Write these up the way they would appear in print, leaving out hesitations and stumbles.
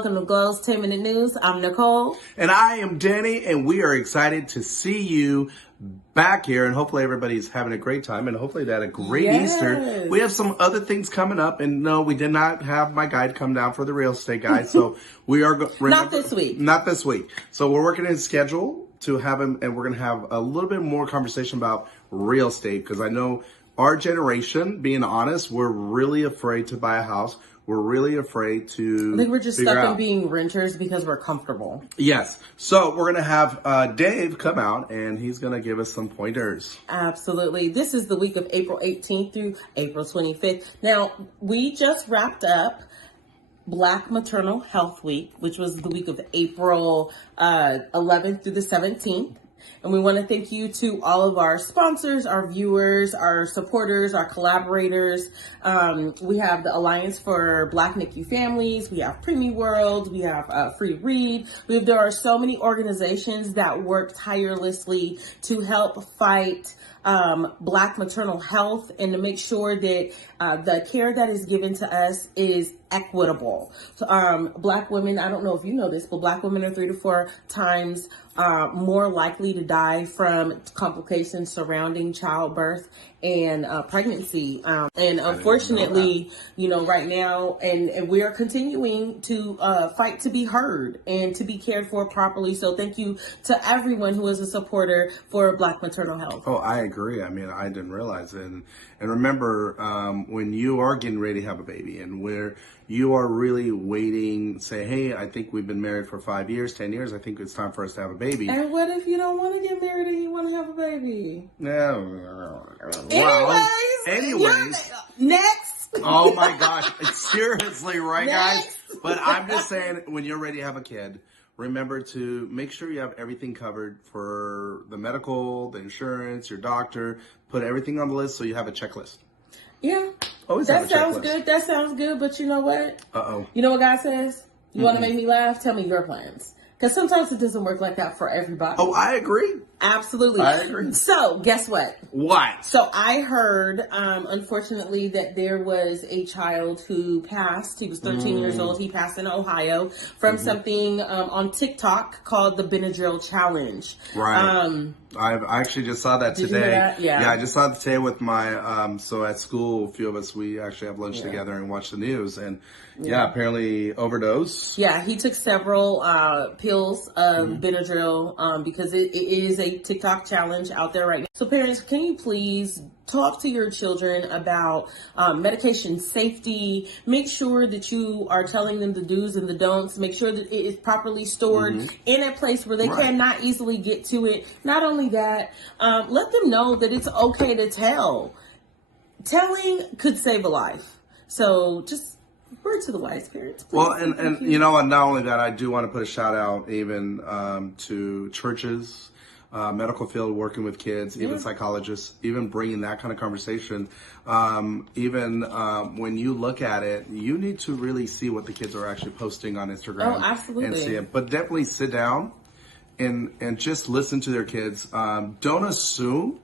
welcome to GLO's 10-Minute News. I'm Nicole. And I am Danny, and we are excited to see you back here, and hopefully everybody's having a great time, and hopefully they had a great Easter. We have some other things coming up, and no, we did not have my guide come down for the real estate guide, so we are... Not this week. Not this week. So we're working in schedule to have him, and we're going to have a little bit more conversation about real estate, because I know our generation, being honest, we're really afraid to buy a house. We're really afraid to... I think we're just stuck in being renters because we're comfortable. Yes. So we're going to have Dave come out, and he's going to give us some pointers. Absolutely. This is the week of April 18th through April 25th. Now, we just wrapped up Black Maternal Health Week, which was the week of April 11th through the 17th. And we want to thank you to all of our sponsors, our viewers, our supporters, our collaborators. We have the Alliance for Black NICU Families. We have Preemie World. We have Free Read. There are so many organizations that work tirelessly to help fight Black maternal health and to make sure that the care that is given to us is equitable. So, Black women, I don't know if you know this, but Black women are 3 to 4 times more likely to die from complications surrounding childbirth and pregnancy. And unfortunately, right now, and we are continuing to fight to be heard and to be cared for properly. So thank you to everyone who is a supporter for Black maternal health. Oh, I agree. I mean, I didn't realize it. And remember, when you are getting ready to have a baby and where you are really waiting, say, hey, I think we've been married for 5 years, 10 years. I think it's time for us to have a baby. And what if you don't want to get married and you want to have a baby? No. Anyways. Next. Oh my gosh. Seriously, right, Next. guys? But I'm just saying, when you're ready to have a kid, remember to make sure you have everything covered for the medical, the insurance, your doctor. Put everything on the list so you have a checklist. Yeah. Always that sounds good. That sounds good. But you know what? Uh-oh. You know what God says? You want to make me laugh? Tell me your plans. Because sometimes it doesn't work like that for everybody. Oh, I agree. Absolutely. I agree. So, guess what? What? So, I heard, unfortunately, that there was a child who passed. He was 13 years old. He passed in Ohio from something on TikTok called the Benadryl Challenge. Right. I actually just saw that today. Did you hear that? Yeah. I just saw it today with my, so at school, a few of us, we actually have lunch together and watch the news. And apparently overdose. Yeah, he took several pills of Benadryl because it is a TikTok challenge out there right now. So parents, can you please talk to your children about medication safety? Make sure that you are telling them the do's and the don'ts. Make sure that it is properly stored in a place where they cannot easily get to it. Not only that, let them know that it's okay to tell. Telling could save a life. So just word to the wise parents, please. Well, and you know what, not only that, I do want to put a shout out even to churches, medical field, working with kids, even psychologists, even bringing that kind of conversation. Even when you look at it, you need to really see what the kids are actually posting on Instagram. Oh, absolutely. And see it. But definitely sit down and just listen to their kids. Don't assume.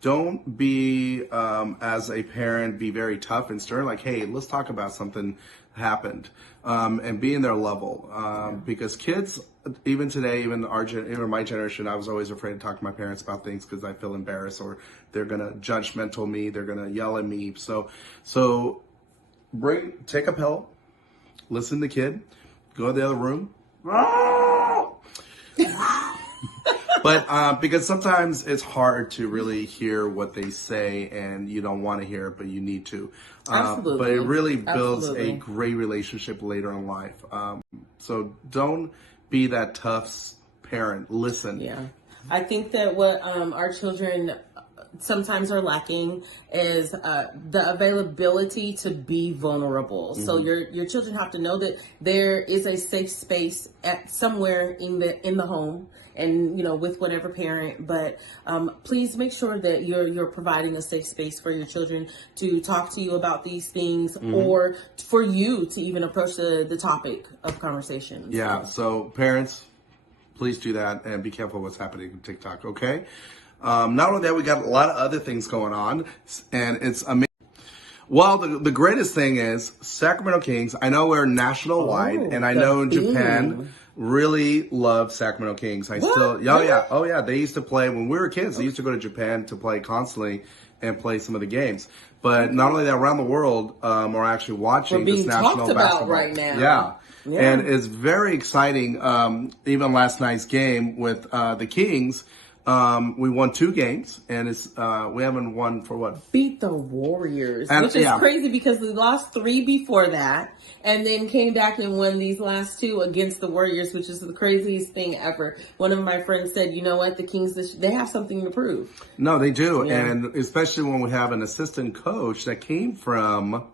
Don't be, as a parent, be very tough and stern. Like, hey, let's talk about something happened, and be in their level. Because kids, even today, even my generation, I was always afraid to talk to my parents about things because I feel embarrassed or they're gonna judgmental me, they're gonna yell at me. So take a pill, listen to the kid, go to the other room. But because sometimes it's hard to really hear what they say and you don't want to hear it, but you need to. Absolutely. But it really builds a great relationship later in life. So don't be that tough parent. Listen. Yeah. I think that what our children sometimes are lacking is the availability to be vulnerable. So your children have to know that there is a safe space at somewhere in the home and with whatever parent, but please make sure that you're providing a safe space for your children to talk to you about these things or for you to even approach the topic of conversation. Yeah. So parents, please do that and be careful what's happening on TikTok. Okay. Not only that, we got a lot of other things going on, and it's amazing. Well, the greatest thing is Sacramento Kings. I know we're national wide, and I the know in beam. Japan really love Sacramento Kings. What? Oh Really? yeah, oh yeah. They used to play when we were kids. They used to go to Japan to play constantly and play some of the games. But not only that, around the world are actually watching being this national talked about basketball right now. Yeah. Yeah. And it's very exciting. Even last night's game with the Kings. We won 2 games, and it's we haven't won for what? Beat the Warriors, And, which is yeah. crazy because we lost 3 before that, and then came back and won these last 2 against the Warriors, which is the craziest thing ever. One of my friends said, "You know what? The Kings, they have something to prove." No, they do, Yeah. and especially when we have an assistant coach that came from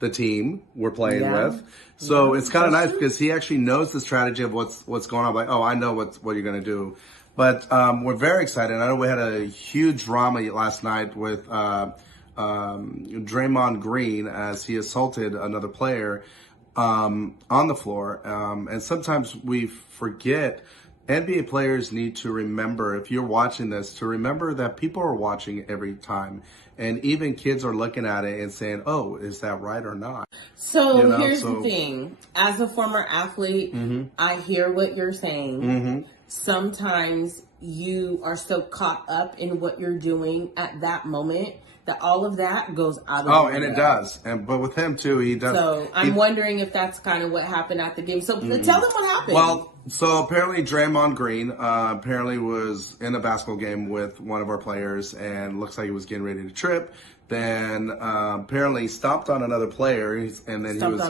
the team we're playing with. So it's kind of nice because he actually knows the strategy of what's going on. Like, oh, I know what you're going to do. But we're very excited. I know we had a huge drama last night with Draymond Green as he assaulted another player on the floor. And sometimes we forget NBA players need to remember, if you're watching this, to remember that people are watching every time. And even kids are looking at it and saying, oh, is that right or not? So here's the thing. As a former athlete, I hear what you're saying. Sometimes you are so caught up in what you're doing at that moment that all of that goes out of Oh, your and head. it does. But with him, too, he does. So I'm wondering if that's kind of what happened at the game. So tell them what happened. Well, so apparently Draymond Green apparently was in a basketball game with one of our players and looks like he was getting ready to trip. Then apparently stomped on another player, and then Stomped he was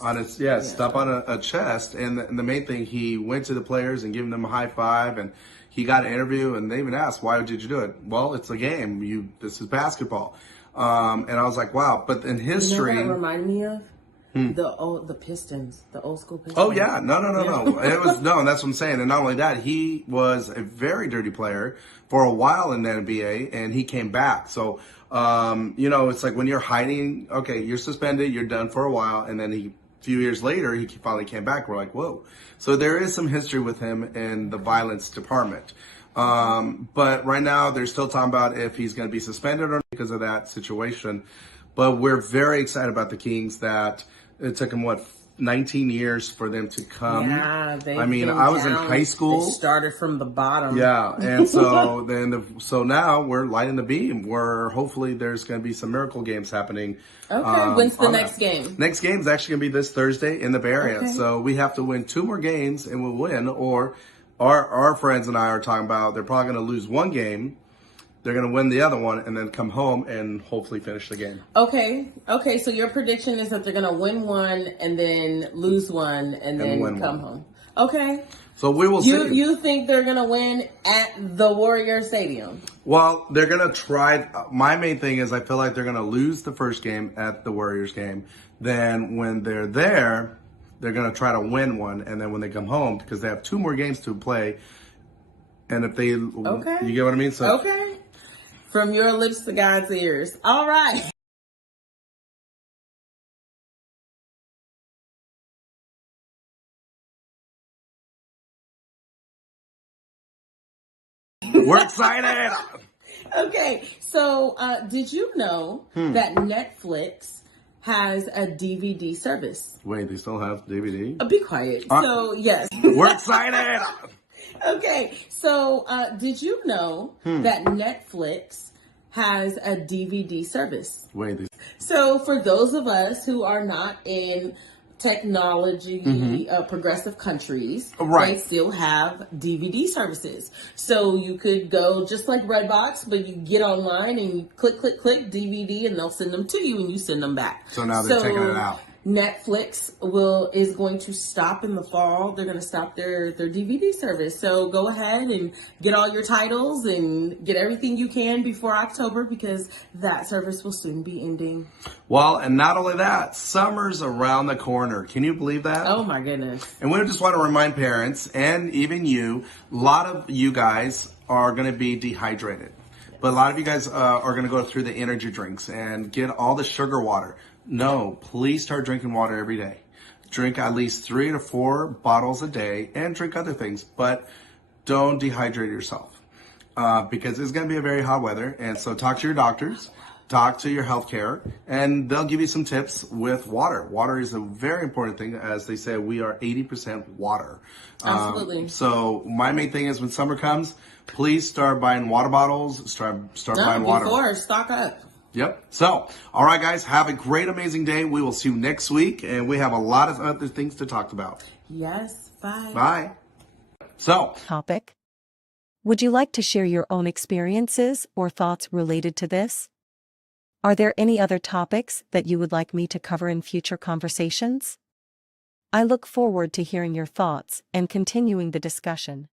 on his chest. Stomp on a chest. And the main thing, he went to the players and giving them a high five, and he got an interview, and they even asked, "Why did you do it?" Well, it's a game. This is basketball. And I was like, wow. But in history, You know what it reminded me of? The Pistons, the old school Pistons. oh yeah, no. It was no, and that's what I'm saying. And not only that, he was a very dirty player for a while in the NBA, and he came back. So, it's like when you're hiding, okay, you're suspended, you're done for a while, and then a few years later, he finally came back. We're like, whoa. So there is some history with him in the violence department. But right now, they're still talking about if he's going to be suspended or not because of that situation. But we're very excited about the Kings that it took them, 19 years for them to come. Yeah, I was in high school. They started from the bottom. Yeah, and so so now we're lighting the beam. Hopefully there's going to be some miracle games happening. Okay, when's the next game? Next game is actually going to be this Thursday in the Bay Area. Okay. So we have to win 2 more games and we'll win. Or our friends and I are talking about they're probably going to lose 1 game. They're going to win the other one and then come home and hopefully finish the game. Okay. So your prediction is that they're going to win 1 and then lose 1 and then come home. Okay. So we will see. You think they're going to win at the Warrior Stadium? Well, they're going to try. My main thing is I feel like they're going to lose the first game at the Warriors game. Then when they're there, they're going to try to win 1. And then when they come home, because they have 2 more games to play. And if they, you get what I mean? So, okay. From your lips to God's ears. All right. we're excited. Okay. So, did you know that Netflix has a DVD service? Wait, they still have DVD? Be quiet. So, yes. We're excited. Okay. So, did you know that Netflix has a DVD service? Wait. So for those of us who are not in technology progressive countries, right, they still have DVD services. So you could go just like Redbox, but you get online and you click DVD, and they'll send them to you, and you send them back. So now they're taking it out. Netflix is going to stop in the fall. They're going to stop their DVD service. So go ahead and get all your titles and get everything you can before October, because that service will soon be ending. Well, and not only that, summer's around the corner. Can you believe that? Oh my goodness. And we just want to remind parents and even you, a lot of you guys are going to be dehydrated. But a lot of you guys are going to go through the energy drinks and get all the sugar water. No, please start drinking water every day. Drink at least 3 to 4 bottles a day and drink other things, but don't dehydrate yourself because it's going to be a very hot weather. And so talk to your doctors talk to your healthcare, and they'll give you some tips with water. Water is a very important thing. As they say, we are 80% water. Absolutely. So my main thing is when summer comes, please start buying water bottles, start buying water. Before, stock up. Yep. So, all right, guys, have a great, amazing day. We will see you next week, and we have a lot of other things to talk about. Yes. Bye. Bye. So, Topic. Would you like to share your own experiences or thoughts related to this? Are there any other topics that you would like me to cover in future conversations? I look forward to hearing your thoughts and continuing the discussion.